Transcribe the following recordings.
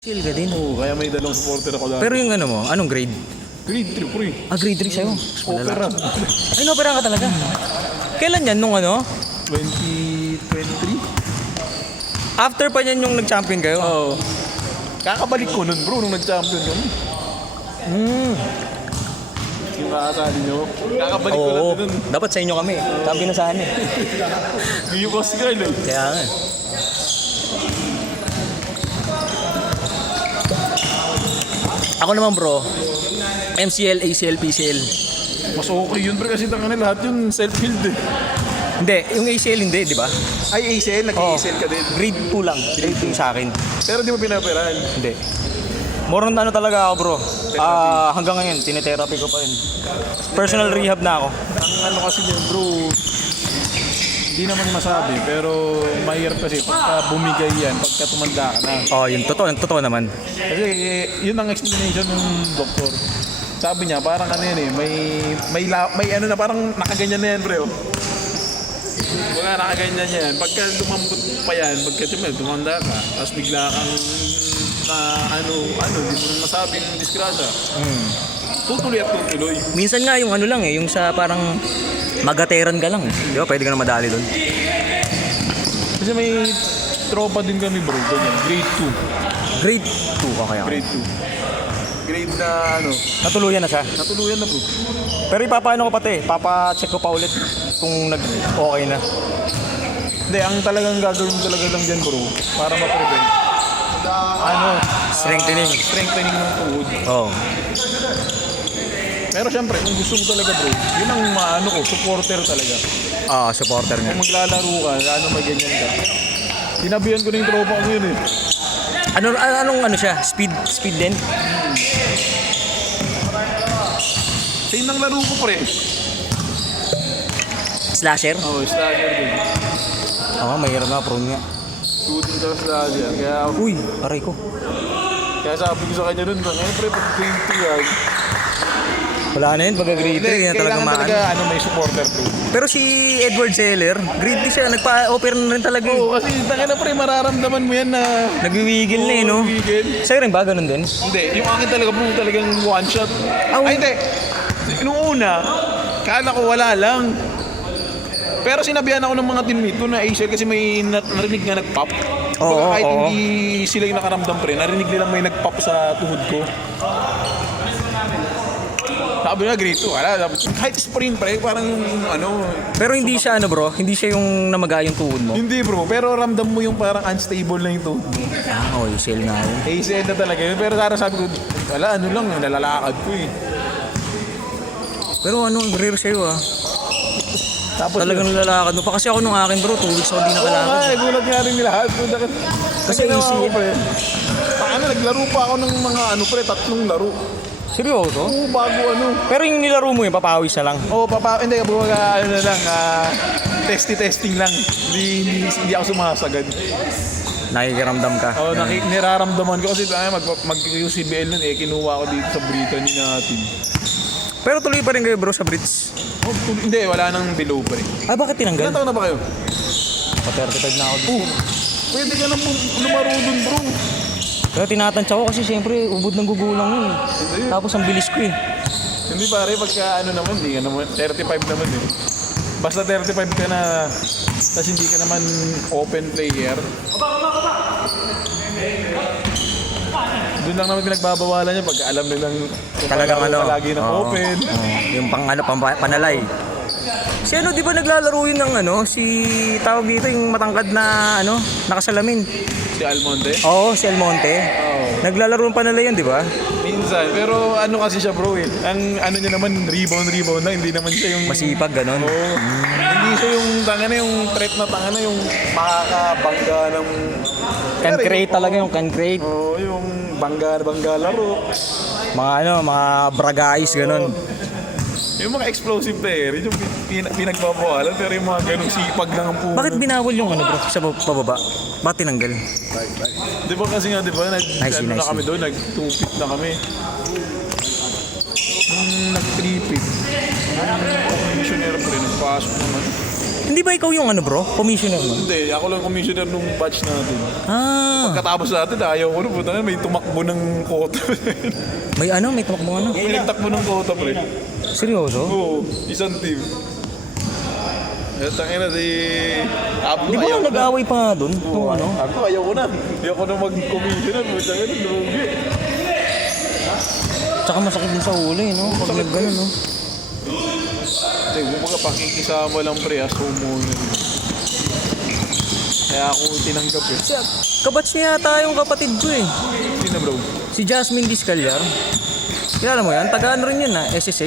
Chill ka din. Oo, kaya may dalawang supporter ako dati. Pero yung ano mo, anong grade? Grade 3, pre. Grade 3 sa'yo. Opera. Ay, no-opera ka talaga. Kailan yan? Nung ano? 2023? After pa yan yung nag-champion kayo? Oo. Kakabalik ko nun, bro, nung nag-champion kami. Yung kakasali nyo. Kakabalik ko lang Oo. nun. Dapat sa inyo kami. Champion na sa amin. Yung Coast Guard eh. Kaya nga. Ako naman bro, MCL, ACL, PCL. Mas okay yun, pre, kasi tanga na lahat yun self-healed eh. Hindi, yung ACL hindi, di ba? Ay, ACL, nag-ACL ka din. Grade 2 lang. Grade 2 sa akin. Pero di mo pinaperahan. Hindi. More on ano talaga ako bro. Hanggang ngayon, tinetherapy ko pa rin. Personal rehab na ako. Ang ano kasi yun, bro, hindi naman masabi, pero mahirap kasi pagka bumigay yan, pagka tumanda ka na. Oh, yun, totoo naman. Kasi yun ang explanation ng doktor. Sabi niya, parang ano yan eh, may ano na, parang nakaganyan na yan, bro. Mga nakaganyan yan. Pagka lumambot pa yan, pagka tumanda ka, tapos bigla kang na ano, di mo na masabing disgrasya. Tutuloy at tutuloy. Minsan nga yung ano lang eh, yung sa parang magateran ka lang eh. Di ba? Pwede ka na madali doon. Kasi may tropa din kami, bro, ganyan, grade 2. Grade 2 ka kaya. Grade 2. Grade na ano, Natuluyan na siya. natuluyan na, bro. Pero ipapaano ko pati, papa-check ko pa ulit kung okay na. Hindi, ang talagang gagawin mo talaga lang dyan, bro, para ma-prevent. Ano? Strengthening ng tuhod. Oo. Pero syempre, kung gusto mo talaga, bro, yun ang maano ko, supporter talaga. Supporter nga. Kung maglalaro ka, ano may ganyan ka. Sinabihan ko na yung tropa ko yun eh. Anong ano siya? Speed din? Same ng laro ko, pre. Slasher? Oo, slasher din. Mahirap nga, prone nga. Shooting sa slasher. Uy, aray ko. Kaya sabi ko sa kanya nun, ngayon pre, pag 20 yan. Wala na yun, pagka grade 3, yan talaga kailangan maano. talaga may supporter to. Pero si Edward Zeller, grade 3 siya, nagpa-offer na rin talaga eh. Oo, kasi tanga na pre, mararamdaman mo yan na Nagwiwigil na eh, no? weekend. Sa'yo rin ba, ganun din? Hindi, yung akin talaga bro, talagang one shot. Ay, hindi. Nung una, kala ko wala lang. Pero sinabihan ako ng mga teammate ko na ACL kasi may narinig nga nag-pop. Oo, Kahit oo. hindi sila yung nakaramdam pre, narinig nilang may nag-pop sa tuhod ko. Sabi na, grade 2, wala. Kahit sprint pre, parang ano. Pero hindi siya ano bro, hindi siya yung namaga yung tuhod mo. Hindi bro, pero ramdam mo yung parang unstable na yung tuhod mo. ACL nga yun. ACL na talaga yun. Pero sana sabi ko, wala, ano lang, nalalakad ko eh. Pero ano, rare sa'yo Tapos Talagang lalakad mo pa. Kasi ako nung akin bro, 2 weeks ako di nakalakad. ay, gulat nga rin nila. Kasi easy. ako pre. Naglaro pa ako ng mga ano pre, 3 laro. Seryoso? Oo, bago ano. Pero yung nilaro mo yun, papawis na lang. Oo, hindi, ano na lang, testing lang. Hindi ako sumasagad. Nakikiramdam ka. Oo, niraramdaman ko kasi mag-UCBL nun kinuha ko dito sa Brittany natin. Pero tuloy pa rin kayo bro sa Brits. Oh, hindi, wala nang below pa rin. Bakit Ilan tinanggal? taon na ba kayo? Pa-35 na ako dito. Pwede ka nang lumaro dun, bro. Pero tinatansya ko kasi siyempre ubod ng gugulang yun. Tapos ang bilis ko eh. Hindi pare, pagka ano naman, hindi ka naman, 35 naman eh. Basta 35 ka na, tapos hindi ka naman open player. Doon lang naman pinagbabawalan niya pagka alam nilang Talagang ano. lagi ng open. Yung panalay. Si ano, di ba naglalaro yun ng ano, si tawag dito yung matangkad na ano, nakasalamin. Si Almonte. Oo, si Almonte. Oo. Naglalaro ng panalay yun, di ba? Minsan, pero ano kasi siya bro eh. Ang ano niya naman, rebound lang, hindi naman siya yung... Masipag, ganon. Oo. Hindi siya yung tanga na yung threat na tanga na yung makakabangga ng... Can create talaga yung can create. Oo, yung bangga laro. Mga bragais, ganon. Yung mga explosive player, yung pinagbabawalan, pero yung mga ganong sipag lang ang puno. Bakit binawal yung ano bro, sa pababa? Bakit tinanggal? Di ba kasi nga, di ba, Nice, na nice. kami doon, nag-2-pit na kami. Nung nag-3-pit, missionary pa rin, nagpasok naman. Hindi ba ikaw yung ano bro? Commissioner mo? Hindi, ako lang commissioner nung batch natin. Ah, Pagkatapos natin, ayaw ko na, puta na, may tumakbo ng kota. may tumakbo ano? May nagtakbo ng kota, pre. Seryoso? Oo, isang team. Tangina si... Di ba nga nag-aaway pa nga dun? Kung ano? Ako, ayaw ko na. Ayaw ko na mag-commissioner. Tangina, lugi. Tsaka masakit din sa ulo eh, no? Pag nag-gano'n, no? Hindi, kumbaga pakikisama lang pre, asumo yun. Kaya ako tinanggap eh. Kabatch niya yata yung kapatid ko eh. Sino bro? Si Jasmine Discalyar. Kilala mo yan? Taga ano rin yun SSA.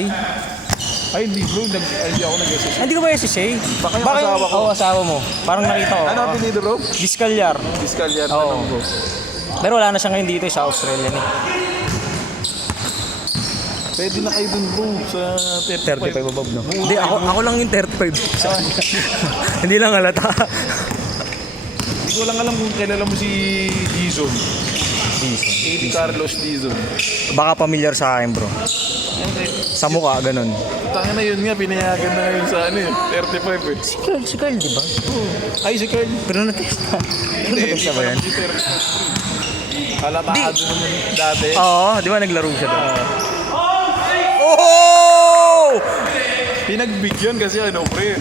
Ay hindi bro, hindi ako nag-assist. Hindi ko ba SSA? Baka yung asawa ko. Oo, asawa mo. Parang nakita ko. Ano ang pinito bro? Discalyar. Discalyar Oo. tanong bro. Pero wala na siya ngayon dito sa Australia eh. Pwede na kayo dun bro sa 35 above, no? Hindi, ako lang yung 35. Hindi lang halata. Hindi ko lang alam kung kilala mo si Dizon. Eddie Carlos Dizon. Baka pamilyar sa akin, bro. Sa mukha, ganun. Tanga na yun nga, pinayagan na ngayon sa ano eh, 35 eh. Si Carl, di ba? Ay si Carl. Pero na-test na. Pero na-test na ba yan? Halataado naman dati. Oo, di ba naglaro siya doon? Oh! Pinagbigyan kasi ano pre,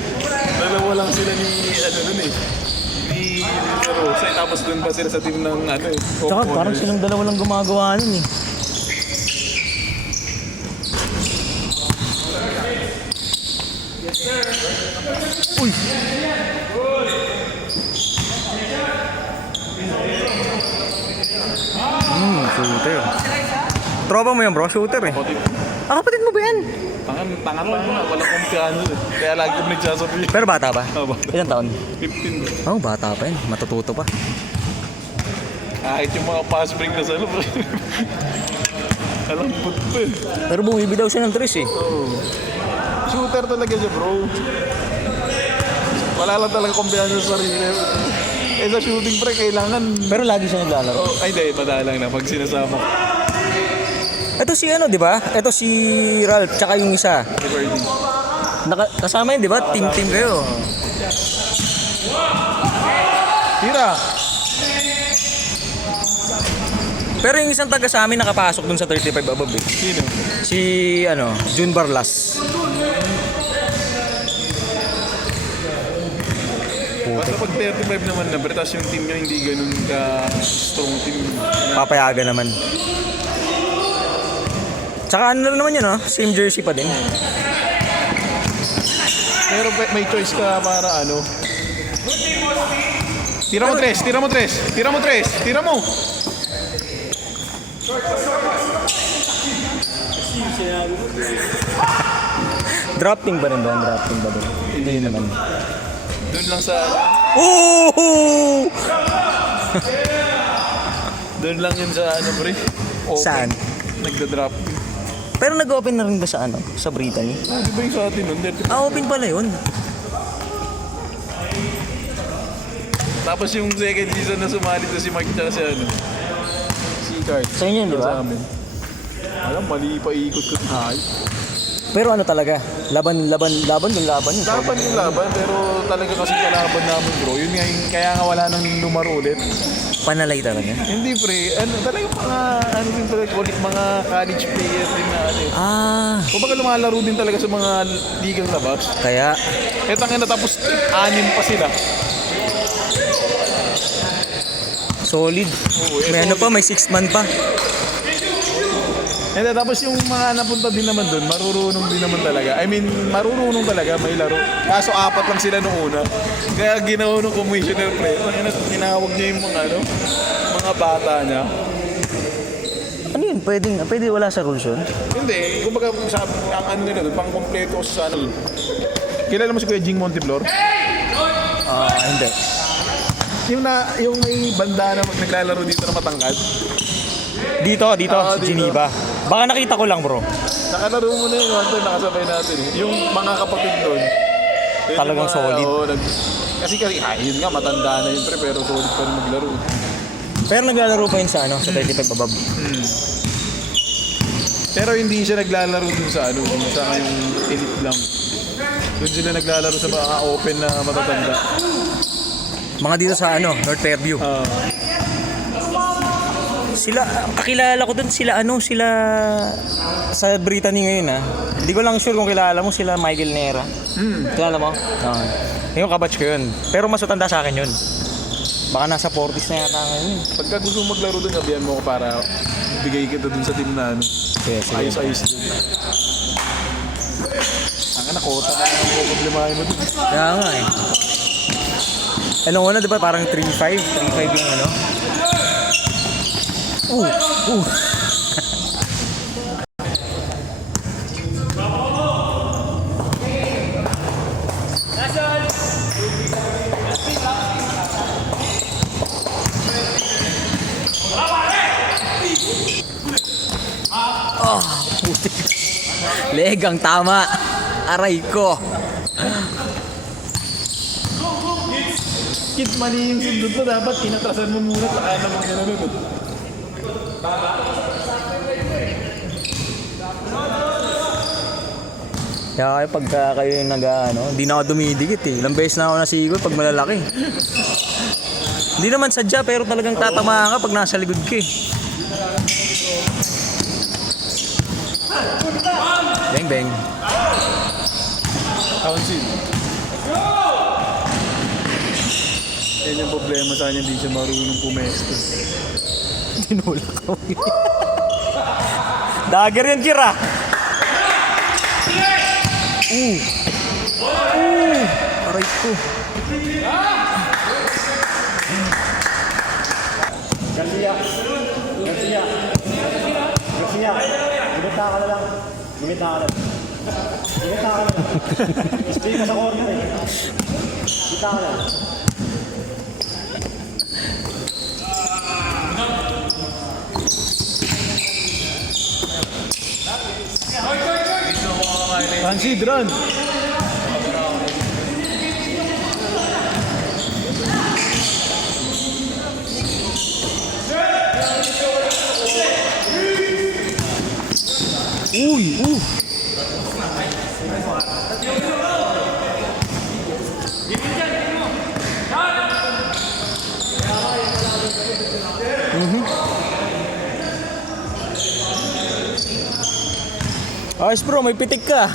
dalawa lang sila ni ano nun eh. Ni Rosa, tapos dun pa sila sa team ng ano eh. Tsaka parang silang dalawa lang gumagawa nun eh. Uy! Shooter. Tropa mo yan bro, shooter eh. Ah, kapatid mo ba yan? Tangan lang, walang kumpiyansa eh. Kaya lagi ko nagsasabi. Pero bata ba? Oh, bata. Ilang taon? 15. Oh, bata pa yan. Matututo pa. Kahit yung mga fast break na sa loob. Alam po eh. Pero bumibi daw siya ng tres eh. Shooter talaga siya bro. Wala lang talaga kumpiyansa sa sarili. Eh sa shooting pre, kailangan... Pero lagi siya naglalaro. Oh, ay di, madalang na pag sinasama ko. Ito si ano, di ba? Ito si Ralph, tsaka yung isa. Kasama yun, di ba? Team-team kayo. Tira! Pero yung isang taga sa amin nakapasok dun sa 35 above eh. Sino? Si, ano, June Barlas. Basta pag 35 naman na, pero tapos yung team nyo hindi ganun ka strong team. Papayagan naman. Tsaka ano lang naman yun, no? Same jersey pa din. Pero may choice ka para ano. Tira mo tres, tira mo tres, tira mo tres, tira mo! Drafting ba rin ba? Drafting ba din? Hindi naman. Doon lang sa... Ooh! Doon lang yun sa ano pre. Open. Saan? Nagda-drop. Pero nag-open na rin ba sa ano? Sa Brittany? Oh, di ba yung sa atin nun? Ah, open pala yun. Tapos yung second season na sumali to si Mike tsaka si ano. Si Card. Sa inyo, di ba? Sa amin. Alam, mali pa ikot ko tayo. Pero ano talaga? Laban yung laban. Laban yung laban, pero talaga kasi kalaban namin bro. Yun nga yung, kaya nga wala nang lumaro ulit. Panalay talaga. Hindi pre, ano talaga mga, ano din talaga, mga college player din na ano. Ah, Kumbaga lumalaro din talaga sa mga ligang labas. kaya Eto nga natapos, 6 pa sila. solid. May ano pa, may 6 man pa. And then, tapos yung mga napunta din naman doon, marurunong din naman talaga. I mean, marurunong talaga, may laro. Kaso 4 lang sila nung una. Kaya ginawa nung commissioner pre. Tinawag niya yung mga ano, mga bata niya. Ano yun? Pwede wala sa rules yun? Hindi, kumbaga sabi, ang ano nila doon, pang kompleto sa ano. Kilala mo si Kuya Jing Monteflor? Hindi. Yung may banda na naglalaro dito na matangkad. Dito, Oo, sa dito. Geneva. Baka nakita ko lang bro. Nakalaro mo na yun, one time nakasabay natin eh. Yung mga kapatid doon. yun Talagang yung mga- solid. Oo, kasi yun nga, matanda na yun pre, pero solid pa rin maglaro. Pero naglalaro pa yun sa ano, sa 35 above. Pero hindi siya naglalaro dun sa ano, dun sa yung elite lang. Doon sila naglalaro sa mga open na matatanda. Mga dito sa ano, North Fairview. Sila, ang kakilala ko dun, sila sa Brittany ngayon ha. Hindi ko lang sure kung kilala mo sila Michael Nera. Kilala mo? Oo. Yung kabatch ko yun. Pero mas matanda sa akin yun. Baka nasa 40s na yata ngayon. Pagka gusto mo maglaro doon, sabihan mo ko para bigay kita doon sa team na ano. Sige. Ayos-ayos doon. Ang anak ko, taka na ang problemahin mo doon. Kaya nga eh. Ano una, di ba parang 3-5? 3-5 yung ano? Putik. Legang tama. Aray ko. Kit, mali yung sundot mo. Dapat tinatrasan mo muna. Saka naman gano'n. Kaya pagka kayo yung hindi na ako dumidikit eh. Ilang beses na ako nasigol pag malalaki. Hindi naman sadya pero talagang tatamaan ka pag nasa likod ka eh. Bang bang. Council. Yan yung problema sa kanya, hindi siya marunong pumesto. Tinulak ako. Dagger yan, Kira. Aray ko. Garcia. Gumita ka na lang. Stay ka sa corner eh. Gumita ka lang. Consideran. Ayos bro, may pitik ka.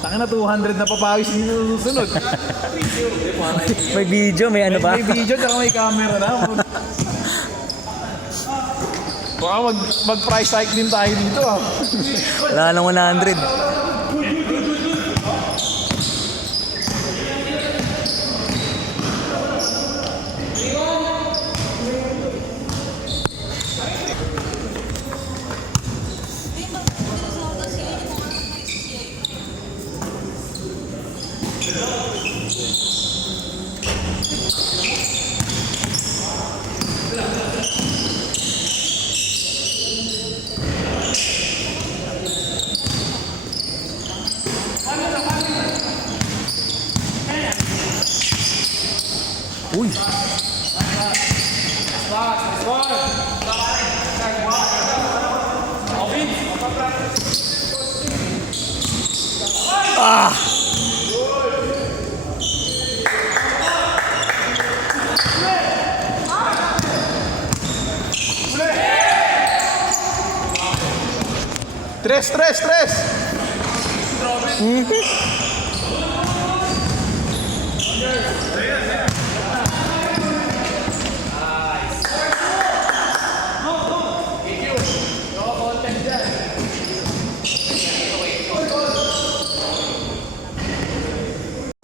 Taka na 200 na papawis dito sa susunod. May video, may ano ba? May video, tsaka may camera na. Baka mag-price hike din tayo dito ah. Wala nang 100. Uy. Ah. Tres.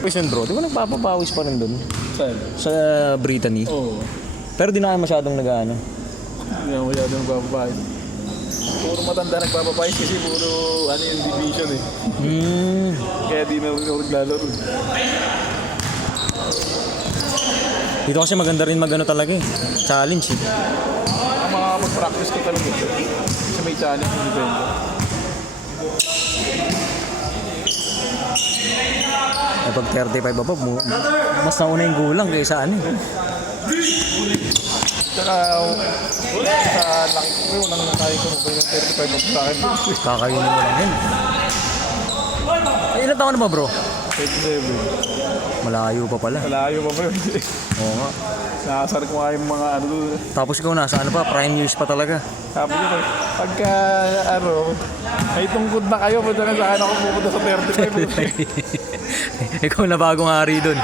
Yun bro, di ba nagpapapawis pa rin dun? Saan? Sa Brittany? Oo. Pero di na kayo masyadong nag-ano. Hindi ako masyadong nagpapapahit. Puro matanda nagpapapahit kasi puro yung division eh. Kaya di na ako naglalaro. Dito kasi maganda rin magano talaga eh. Challenge eh. Ang mga mag-practice ko talaga. Kasi may challenge yung depende. Pag 35 ba, mas nauna yung gulang kaysa ano eh. Tsaka sa laki ko, unang kaya ko mo yung 35 of sa akin. Kakainin mo lang yun. Ilan taon na ba bro? 27. Malayo pa pala. Malayo pa bro. Oo nga. Nakasar ko nga yung mga ano doon. Tapos ikaw nasa ano pa, prime years pa talaga. Sabi ko, pagka ano, may tungkod na kayo, punta na saan ako pupunta sa 35. Ikaw na bagong hari doon.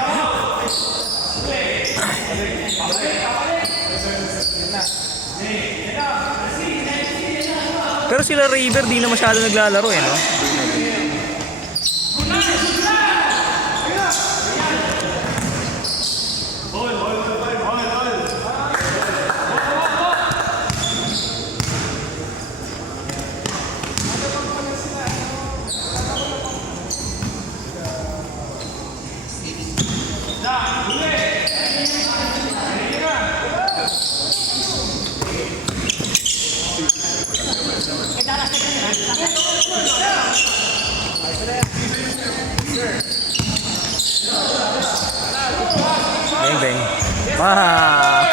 Pero sila River di na masyado naglalaro eh, no? Bang bang. Ah!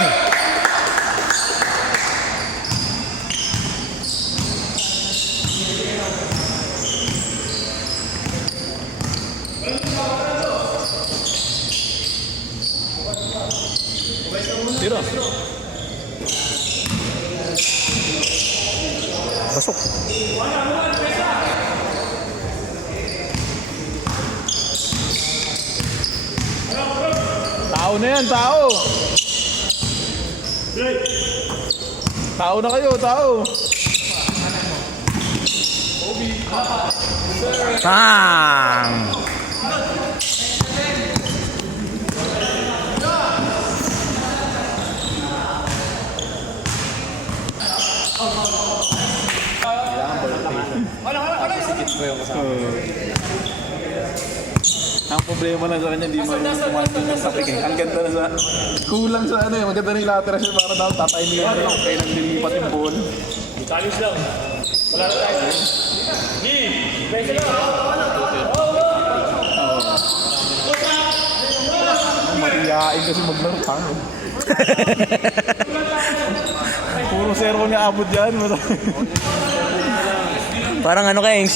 Tira. Pasok. Tao na yan, tao! Tao na kayo, tao! Bang! Ang problema lang sa kanya, hindi marunong kumain ng tapik eh. Ang ganda na sa... Kulang sa ano eh, maganda na yung lateral siya para daw tatay nila na lang kailan lilipat yung ball. Talis lang. Wala na tayo. Pwede lang. Ang matiyain kasi maglaro tango. Puro zero niya abot dyan. Parang ano kaya yung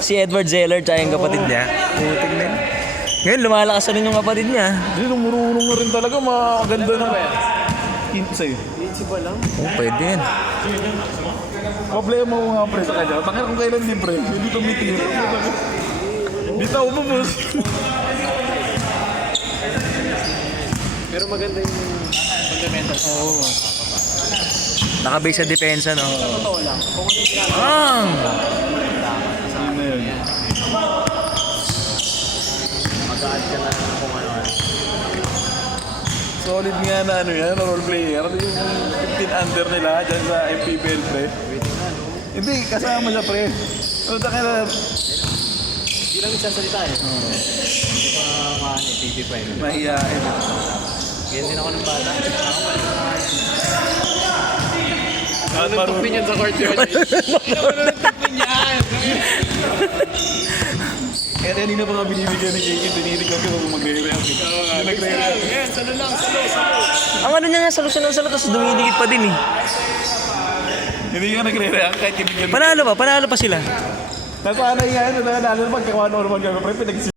si Edward Zeller tsaka yung kapatid niya. Putik na yun. Ngayon, lumalakas na rin yung kapatid niya. Hindi, lumurunong na rin talaga. Maganda na. Sa'yo. Oh, pwede yan. Problema mo nga pre sa kanya. Takar kung kailan din pre. Hindi tumitira. Bitaw mo boss. Pero maganda yung fundamentals. Oo. Nakabase sa depensa, no? Totoo lang. Kung ano yung ginagawa. Bang! Ano na yun? Mag-add ka na kung ano. Solid nga na ano yan, role player. Yung 15 under nila dyan sa MPBL pre. Hindi, kasama siya pre. Pero takila, Hindi lang isasalita eh. Hindi pa mahan eh, TV pa eh. mahihain. Ganyan din ako ng bata. At Anong opinion sa court yun? Kaya kanina pa nga binibigyan ni Kiki, tinitig ko kung magre-react. Hindi nagre-react. Yan, salo lang, salo. Ang ano niya nga, salo-salo, tapos dumidikit pa din eh. Hindi nga nagre-react kahit kinigyan. Panalo pa sila. Nasanay nga yun, nanalo pagkakuha normal kami, pre,